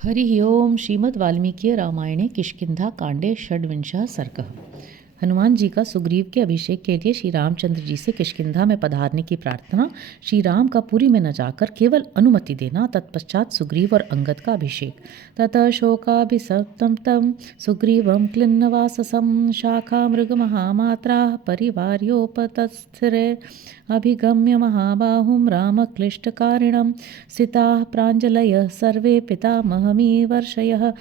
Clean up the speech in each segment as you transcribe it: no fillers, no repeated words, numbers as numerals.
हरि ओम। श्रीमद् वाल्मीकि रामायणे किष्किंधा कांडे षड्विंशः सर्गः। हनुमान जी का सुग्रीव के अभिषेक के लिए श्री रामचंद्र जी से किष्किंधा में पधारने की प्रार्थना, श्री राम का पुरी में न जाकर केवल अनुमति देना, तत्पश्चात सुग्रीव और अंगद का अभिषेक। ततः शोकाभिसप्तं तं सुग्रीवं क्लिन्नवाससं शाखा मृगमहामात्राः परिवार्योपतस्थिरे अभिगम्य महाबाहुं रामक्लिष्टकारिणं स्थिताः प्राञ्जलयः सर्वे पितामहमीवर्षयः।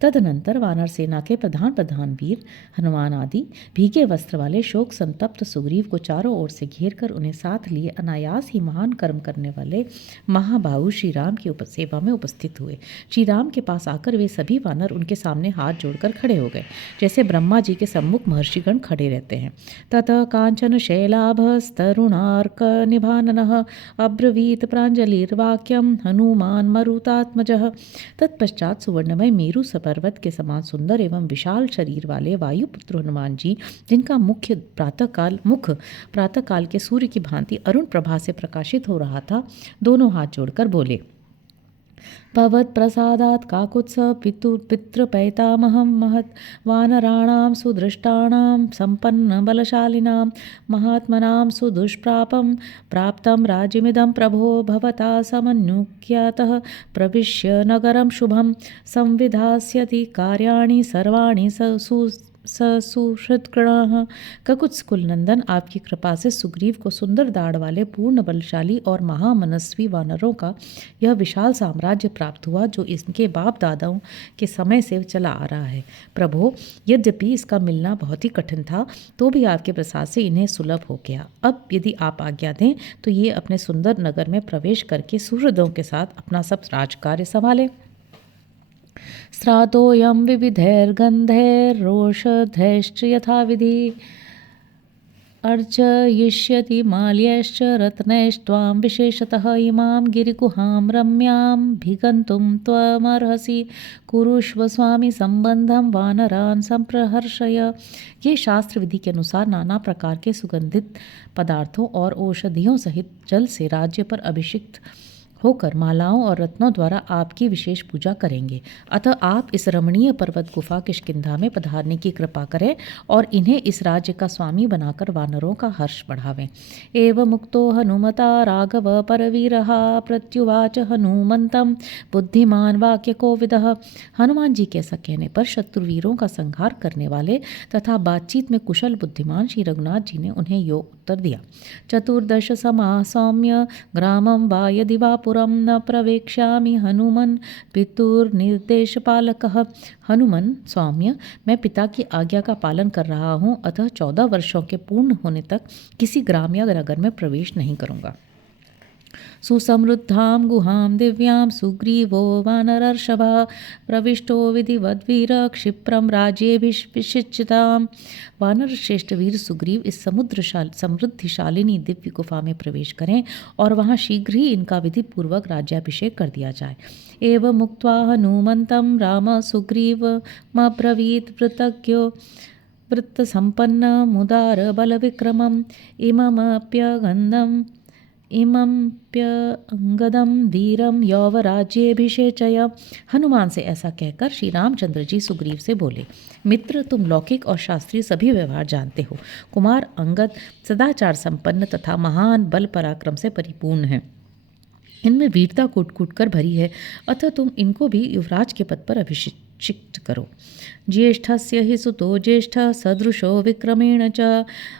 तदनंतर वानर सेना के प्रधान प्रधान वीर हनुमान आदि भीगे वस्त्र वाले शोक संतप्त सुग्रीव को चारों ओर से घेर कर उन्हें साथ लिए अनायास ही महान कर्म करने वाले महाबाहु श्री राम की सेवा में उपस्थित हुए। श्री राम के पास आकर वे सभी वानर उनके सामने हाथ जोड़कर खड़े हो गए, जैसे ब्रह्मा जी के सम्मुख महर्षिगण खड़े रहते हैं। ततः कांचन शैलाभस्तरुणार्क निभाननः अब्रवीत प्राञ्जलिर्वाक्यं हनुमान मरुतात्मजः। तत्पश्चात सुवर्णमय मेरु पर्वत के समान सुंदर एवं विशाल शरीर वाले वायुपुत्र हनुमान जी, जिनका मुख प्रातःकाल के सूर्य की भांति अरुण प्रभा से प्रकाशित हो रहा था, दोनों हाथ जोड़कर बोले, भवत् प्रसादात् काकुत्स पितृपैतामहं महत् वानराणां सुदृष्टाणां सम्पन्न बलशालिनां महात्मनां सुदुष्प्रापं प्राप्तं राज्यमिदं प्रभो भवता समन्युक्यातः प्रविश्य नगरं शुभं संविधास्यति कार्याणि सर्वाणि सुहृद्गणाः। ककुत्स कुलनंदन, आपकी कृपा से सुग्रीव को सुंदर दाढ़ वाले पूर्ण बलशाली और महामनस्वी वानरों का यह विशाल साम्राज्य प्राप्त हुआ, जो इनके बाप दादाओं के समय से चला आ रहा है। प्रभो, यद्यपि इसका मिलना बहुत ही कठिन था, तो भी आपके प्रसाद से इन्हें सुलभ हो गया। अब यदि आप आज्ञा दें तो ये अपने सुंदर नगर में प्रवेश करके सुहृदों के साथ अपना सब राजकार्य संभालें। स्रातोऽयं विविधैर्गन्धैर्रोषधैश्च यथाविधि अर्चयिष्यति माल्यैश्च रत्नैस्त्वां विशेषतः इमां गिरिगुहां रम्यां भिगन्तुं त्वमर्हसि कुरुष्व स्वामी संबंधम वानरान संप्रहर्षय। ये शास्त्र विधि के अनुसार नाना प्रकार के सुगंधित पदार्थों और औषधियों सहित जल से राज्य पर अभिषिक्त होकर मालाओं और रत्नों द्वारा आपकी विशेष पूजा करेंगे। अतः आप इस रमणीय पर्वत गुफा किष्किंधा में पधारने की कृपा करें और इन्हें इस राज्य का स्वामी बनाकर वानरों का हर्ष बढ़ावें। एवं मुक्तो हनुमता राघव परवीरः प्रत्युवाच हनुमंतं बुद्धिमान वाक्य कोविदः। हनुमान जी के ऐसा कहने पर शत्रुवीरों का संहार करने वाले तथा बातचीत में कुशल बुद्धिमान श्री रघुनाथ जी ने उन्हें यो उत्तर दिया। चतुर्दश समा सौम्य ग्रामं वा यदि वा पुरं न प्रवेक्ष्यामि हनुमन पितुर्निर्देशपालकः। हनुमन सौम्य, मैं पिता की आज्ञा का पालन कर रहा हूँ, अतः 14 वर्षों के पूर्ण होने तक किसी ग्राम या नगर में प्रवेश नहीं करूँगा। सुसमृद्धां गुहां दिव्यां सुग्रीवो वानरर्षभः प्रविष्टो विधिवद्वीर क्षिप्रं राज्येऽभिषिच्यताम्। वानर श्रेष्ठ वीर सुग्रीव इस समृद्धिशालिनी दिव्य गुफा में प्रवेश करें और वहां शीघ्र ही इनका विधि पूर्वक राज्याभिषेक कर दिया जाए। एवं मुक्त्वा हनुमन्तं राम सुग्रीवमब्रवीत् कृतज्ञो वृत्तसम्पन्न मुदार बलविक्रमम् इमप्यंगदम वीरम यौवराज्येभिषेचय। हनुमान से ऐसा कहकर श्री रामचंद्र जी सुग्रीव से बोले, मित्र, तुम लौकिक और शास्त्रीय सभी व्यवहार जानते हो। कुमार अंगद सदाचार संपन्न तथा महान बल पराक्रम से परिपूर्ण है। इनमें वीरता कूट कूट कर भरी है, अतः तुम इनको भी युवराज के पद पर अभिषिक्त करो। ज्येष्ठस्य हि सुतो ज्येष्ठः सदृशो विक्रमेण च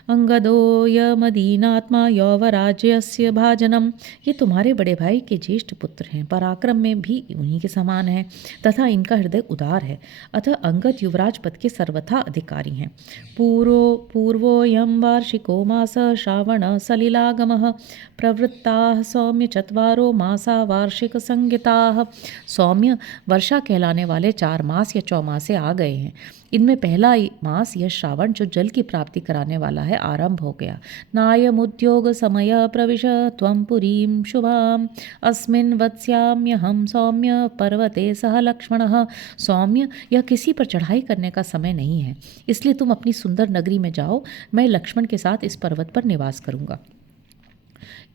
अंगदो यमदीनात्मा यौवराज्यस्य भाजनम। ये तुम्हारे बड़े भाई के ज्येष्ठ पुत्र हैं, पराक्रम में भी उन्हीं के समान है तथा इनका हृदय उदार है, अतः अंगद युवराज पद के सर्वथा अधिकारी हैं। पूर्वोऽयं वार्षिको मास श्रावण सलिलागमः प्रवृत्ताः सौम्य चत्वारो मासा वार्षिक संज्ञिताः। सौम्य, वर्षा कहलाने वाले 4 मास या चौमासे आ गए हैं। इनमें पहला मास यह श्रावण, जो जल की प्राप्ति कराने वाला है, आरंभ हो गया। नायम उद्योग समय प्रविश त्वं पुरीं शुभाम अस्मिन् वत्स्याम्यहं सौम्य पर्वते सह लक्ष्मणः। सौम्य, यह किसी पर चढ़ाई करने का समय नहीं है, इसलिए तुम अपनी सुंदर नगरी में जाओ, मैं लक्ष्मण के साथ इस पर्वत पर निवास करूंगा।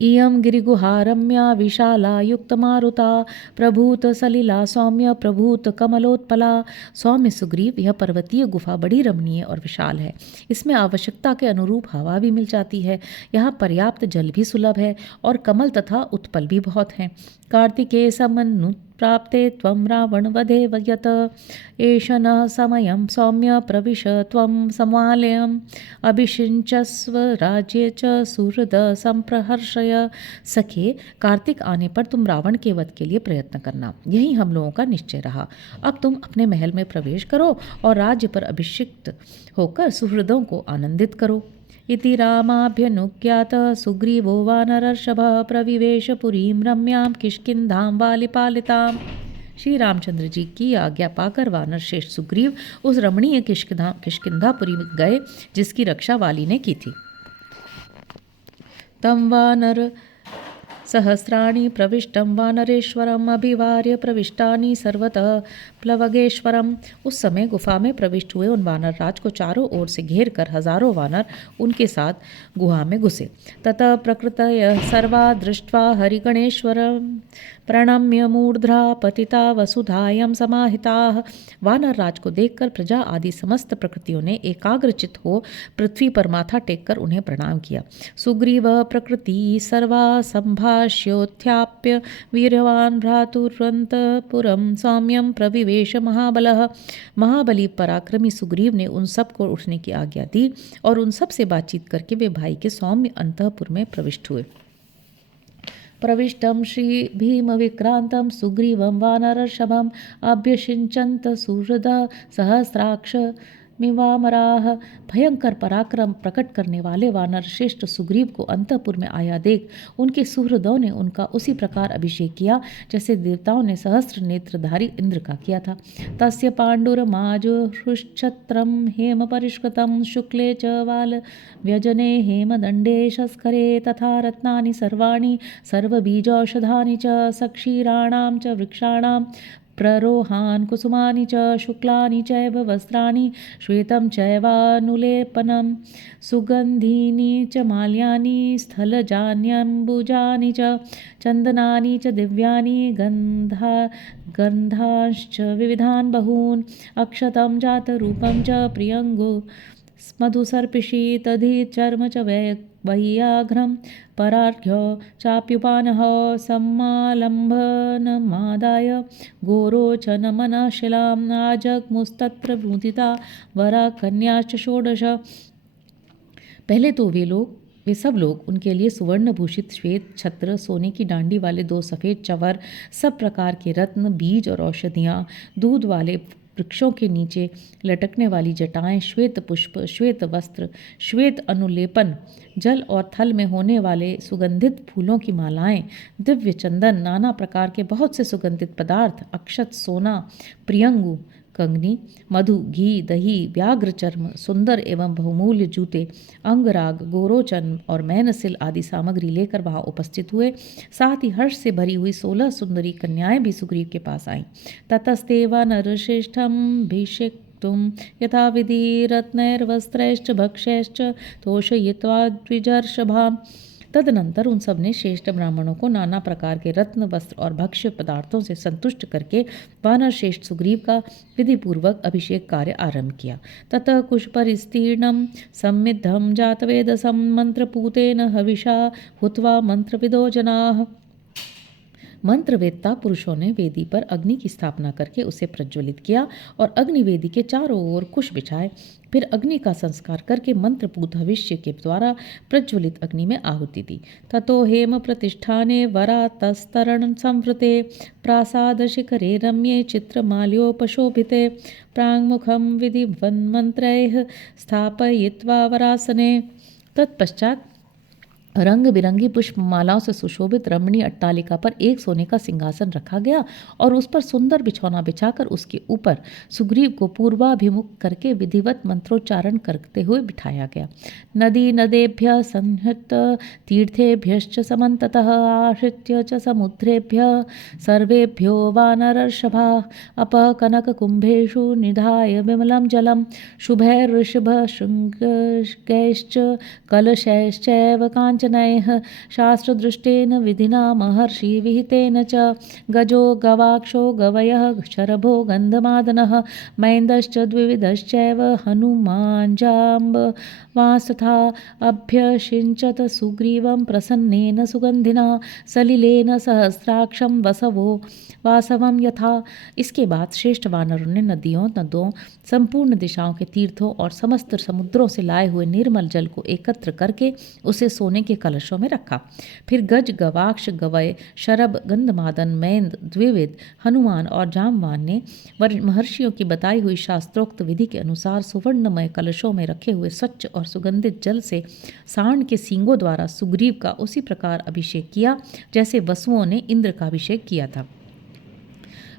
इयं गिरिगुहा रम्या विशाला युक्तमारुता प्रभूत सलिला सौम्य प्रभूत कमलोत्पला। सौम्य सुग्रीव, यह पर्वतीय गुफा बड़ी रमणीय और विशाल है। इसमें आवश्यकता के अनुरूप हवा भी मिल जाती है। यहाँ पर्याप्त जल भी सुलभ है और कमल तथा उत्पल भी बहुत हैं। कार्तिकेय समनु प्राप्ते त्वं रावण वधे यत एष न समयं सौम्य प्रविश त्वं समालयम् अभिषिञ्चस्व राज्ये च सुहृद संप्रहर्षय। सखे, कार्तिक आने पर तुम रावण के वध के लिए प्रयत्न करना, यही हम लोगों का निश्चय रहा। अब तुम अपने महल में प्रवेश करो और राज्य पर अभिषिक्त होकर सुहृदों को आनंदित करो। इति रामाभ्यनुज्ञात सुग्रीवो वानरर्षभः प्रविवेश पुरीं रम्यां किष्किन्धां वालिपालिताम्। श्री रामचंद्र जी की आज्ञा पाकर वानर श्रेष्ठ सुग्रीव उस रमणीय किष्किंधापुरी में गए जिसकी रक्षा वाली ने की थी। तम वानर सहस्राणि प्रविष्टं वानरेश्वरम अभिवार्य प्रविष्टानि सर्वतः प्लवगेश्वरम। उस समय गुफा में प्रविष्ट हुए उन वानर राज को चारों ओर से घेर कर हजारों वानर उनके साथ गुहा में घुसे। ततः प्रकृतयः सर्वा दृष्ट्वा हरिगणेश्वरं प्रणम्य मूर्ध्रा पतिता वसुधायं समाहिताः। वानर राज को देखकर प्रजा आदि समस्त प्रकृतियों ने एकाग्रचित हो पृथ्वी पर माथा टेककर उन्हें प्रणाम किया। सुग्रीव प्रकृति सर्वा संभाष्योत्थाप्य वीर्यवान भ्रातुरन्तपुरं सौम्यं प्रविवेश महाबलः। महाबली पराक्रमी सुग्रीव ने उन सब को उठने की आज्ञा दी और उन सब से बातचीत करके वे भाई के सौम्य अंतःपुर में प्रविष्ट हुए। प्रविष्टं श्री भीम विक्रांतं सुग्रीवं वानरर्षभम् अभ्यषिञ्चन्त सुहृदा सहस्राक्ष मिवामराह। भयंकर पराक्रम प्रकट करने वाले वानर श्रेष्ठ सुग्रीव को अंतःपुर में आया देख उनके सुहृदों ने उनका उसी प्रकार अभिषेक किया जैसे देवताओं ने सहस्त्र नेत्रधारी इंद्र का किया था। तस्य पाण्डुरमाजुहृच्छत्रं हेम परिष्कृतं शुक्ले च वाल व्यजने हेमदण्डे शस्करे तथा रत्नानि सर्वाणि सर्वबीजौषधानि च सक्षीराणां च वृक्षाणां प्ररोहान् कुसुमानि च शुक्लानि चैव वस्त्राणि श्वेतं चैवानुलेपनं सुगन्धीनि च माल्यानि स्थलजान्यम्बुजानि च चन्दनानि च दिव्यानि गन्धांश्च विविधान् बहून् अक्षतं जातरूपं च प्रियङ्गो मधुसर्पिषि तदिचर्म च वैयाघ्रं परार्घ्य चाप्युपानः सम्मालम्बनमादाय गोरोचनमनशिलाम् आजग्मुस्तत्र मुदिता वरा कन्याश्च षोडश। पहले तो वे सब लोग उनके लिए सुवर्ण भूषित श्वेत छत्र, सोने की डांडी वाले 2 सफ़ेद चंवर, सब प्रकार के रत्न, बीज और औषधियाँ, दूध वाले वृक्षों के नीचे लटकने वाली जटाएं, श्वेत पुष्प, श्वेत वस्त्र, श्वेत अनुलेपन, जल और थल में होने वाले सुगंधित फूलों की मालाएं, दिव्य चंदन, नाना प्रकार के बहुत से सुगंधित पदार्थ, अक्षत, सोना, प्रियंगु, कंगनी, मधु, घी, दही, व्याघ्र चर्म, सुंदर एवं बहुमूल्य जूते, अंगराग, गोरोचन और मैनसिल आदि सामग्री लेकर वहां उपस्थित हुए। साथ ही हर्ष से भरी हुई 16 सुंदरी कन्याएं भी सुग्रीव के पास आईं। ततस्तेव नरश्रेष्ठं भिषेक्तुं यथा विधि रत्नैर्वस्त्रैश्च भक्ष्यैश्च तोषयित्वा द्विजर्षभाम्। तदनंतर उन सब ने श्रेष्ठ ब्राह्मणों को नाना प्रकार के रत्न, वस्त्र और भक्ष्य पदार्थों से संतुष्ट करके वानर श्रेष्ठ सुग्रीव का विधिपूर्वक अभिषेक कार्य आरंभ किया। ततः कुशपरिस्तीर्णं सम्मिद्धं जातवेदसं मंत्रपूतेन हविषा हुत्वा मंत्रविदो जनाः। मंत्रवेत्ता पुरुषों ने वेदी पर अग्नि की स्थापना करके उसे प्रज्वलित किया और अग्निवेदी के चारों ओर कुश बिछाए। फिर अग्नि का संस्कार करके मंत्रपूत हविष्य के द्वारा प्रज्वलित अग्नि में आहुति दी। ततो हेम प्रतिष्ठाने वरातस्तरण संवृते प्रासाद शिखरे रम्ये चित्रमाल्योपशोभिते प्राङ्मुखं विधिवन्मन्त्रैः स्थापयित्वा वरासने। तत्पश्चात रंग बिरंगी पुष्पमालाओं से सुशोभित रमणीय अट्टालिका पर एक सोने का सिंहासन रखा गया और उस पर सुंदर बिछौना बिछाकर उसके ऊपर सुग्रीव को पूर्वाभिमुख करके विधिवत मंत्रोच्चारण करते हुए बिठाया गया। नदी नदेभ्यः संहृत तीर्थेभ्यश्च समन्ततः आश्रित्य च समुद्रेभ्यः सर्वेभ्यो वानरर्षभा अपः कनककुम्भेषु निधाय विमलं जलं शुभैर्ऋषभशृङ्गैश्च कलशैश्चैव काञ्चनैः काञ्चनैः शास्त्रदृष्टेन विधिना महर्षि विहितेन च गजो गवाक्षो गवयः शरभो गन्धमादनः मैन्दश्च द्विविधश्चैव हनुमाञ्जाम्बवांस्तथा अभ्यषिञ्चत सुग्रीवं प्रसन्नेन सुगन्धिना सलिलेन सहस्राक्षं वासवं यथा। इसके बाद श्रेष्ठ वानरों ने नदियों नदों संपूर्ण दिशाओं के तीर्थों और समस्त समुद्रों से लाए हुए निर्मल जल को एकत्र करके उसे सोने के कलशों में रखा। फिर गज गवाक्ष गवय शरभ गंधमादन मैंद द्विविध हनुमान और जामवान ने महर्षियों की बताई हुई शास्त्रोक्त विधि के अनुसार सुवर्णमय कलशों में रखे हुए स्वच्छ और सुगंधित जल से सांड के सींगों द्वारा सुग्रीव का उसी प्रकार अभिषेक किया जैसे वसुओं ने इंद्र का अभिषेक किया था।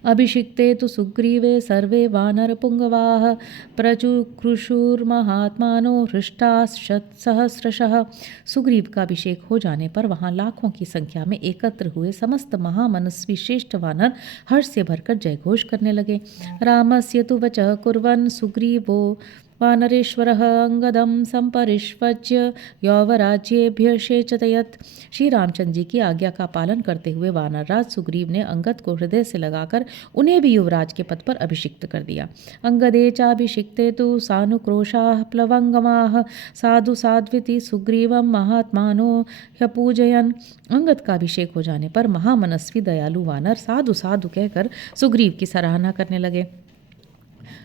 अभिषिक्ते तु सुग्रीवे सर्वे वानरपुङ्गवाः प्रचुक्रुषुर्महात्मानो हृष्टाशतसहस्रशः। सुग्रीव का अभिषेक हो जाने पर वहां लाखों की संख्या में एकत्र हुए समस्त महामनस्वी श्रेष्ठ वानर हर्ष से भरकर जयघोष करने लगे। रामस्य तु वचः कुर्वन् सुग्रीवो वानरेश्वरः अंगदं संपरिष्वज्य यौवराज्येभ्यषेचतयत्। श्री रामचंद्र जी की आज्ञा का पालन करते हुए वानरराज सुग्रीव ने अंगद को हृदय से लगाकर उन्हें भी युवराज के पद पर अभिषिक्त कर दिया। अंगदे चाभिषिक्ते तु सानुक्रोशाः प्लवंगमाः साधु साध्विति सुग्रीवं महात्मानो ह्यपूजयन्। अंगद का अभिषेक हो जाने पर महामनस्वी दयालु वानर साधु साधु कहकर सुग्रीव की सराहना करने लगे।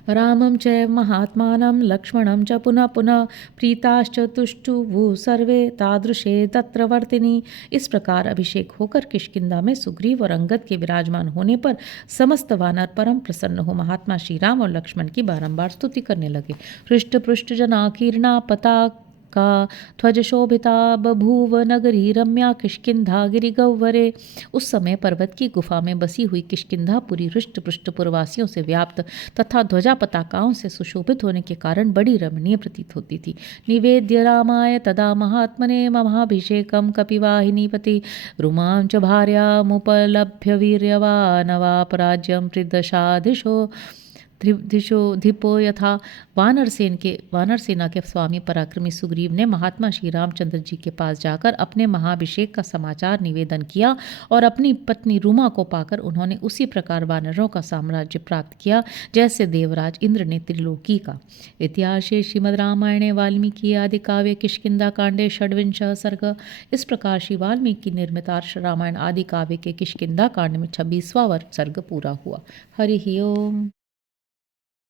रामं चैव महात्मानं लक्ष्मणं च पुनः पुनः प्रीताश्च तुष्टुवुः सर्वे तादृशे तत्र वर्तिनी। इस प्रकार अभिषेक होकर किष्किंधा में सुग्रीव और अंगद के विराजमान होने पर समस्त वानर परम प्रसन्न हो महात्मा श्री राम और लक्ष्मण की बारंबार स्तुति करने लगे। हृष्ट पृष्ठ जनाकीर्णा पता का ध्वज शोभिता बभूव नगरी रम्या किष्किंधा गिरिगह्वरे। उस समय पर्वत की गुफा में बसी हुई किष्किंधा पुरी हृष्ट पृष्ठ पुरवासियों से व्याप्त तथा ध्वजा पताकाओं से सुशोभित होने के कारण बड़ी रमणीय प्रतीत होती थी। निवेद्य रामाय तदा महात्मने महाभिषेकम कपिवाहिनीपति रुमां च भार्यामुपलभ्य वीर्यवानवापराज्यं त्रिदशाधिशो धिपो यथा। वानर सेना के स्वामी पराक्रमी सुग्रीव ने महात्मा श्री रामचंद्र जी के पास जाकर अपने महाभिषेक का समाचार निवेदन किया और अपनी पत्नी रुमा को पाकर उन्होंने उसी प्रकार वानरों का साम्राज्य प्राप्त किया जैसे देवराज इंद्र ने त्रिलोकी का। इतिहासे श्रीमद् रामायणे वाल्मीकि आदि काव्य किष्किंधा कांडे षड्विंशः सर्ग। इस प्रकार श्री वाल्मीकि निर्मित रामायण आदि काव्य के किष्किंधा कांड में 26वां सर्ग पूरा हुआ। हरि ओम।